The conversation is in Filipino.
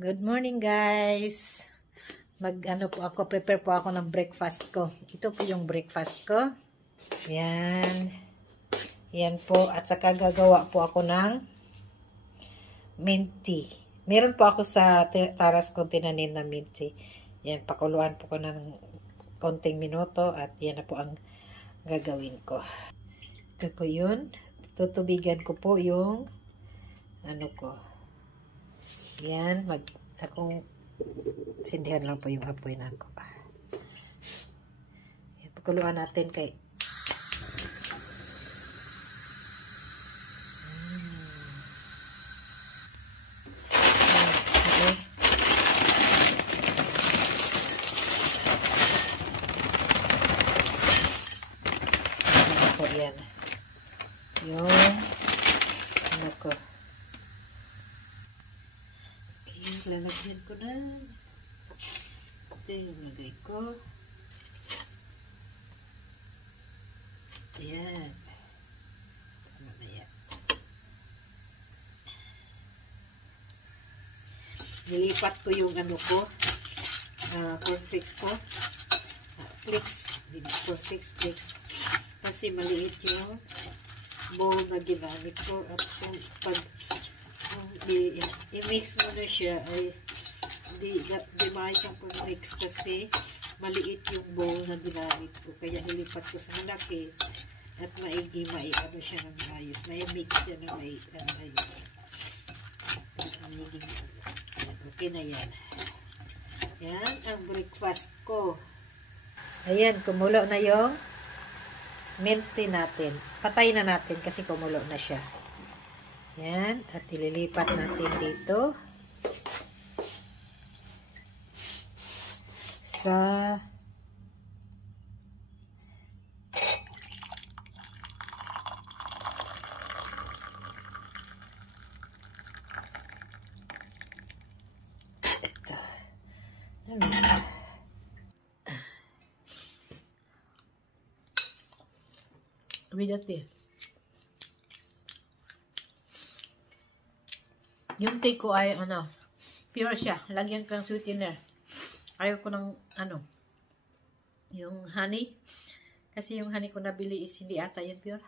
Good morning, guys. Prepare po ako ng breakfast ko. Ito po yung breakfast ko. Yan. Yan po. At saka gagawa po ako ng mint tea. Meron po ako sa taras ko tinanim na mint tea. Yan, pakuluan po ko ng konting minuto at yan na po ang gagawin ko. Ito po yun. Tutubigan ko po yung yan, akong sindihan lang po yung apoy na ako. Yan, pagkuluan natin kay okay. Yan po yan. Yung ko. Lalagyan ko na. Ito yung lagay ko. Ayan. Mamaya. Nilipat ko yung cornflakes ko. Cornflakes. Kasi maliit yung bowl na ginamit ko. At pag i-mix mo na siya ay di makikang pag-mix kasi maliit yung bowl na ginamit ko, kaya nilipat ko sa malaki at maigi siya ng ayos, mix siya ng ayos. Okay na yan. Yan ang breakfast ko. Ayan, kumulo na yung mint tea natin. Patay na natin kasi kumulo na siya. Yan, at ililipat natin dito sa ito. Bidati. Yung tea ko ay pure siya. Lagyan ko ng sweetener. Ayaw ko ng yung honey. Kasi yung honey ko nabili is hindi ata yun pure.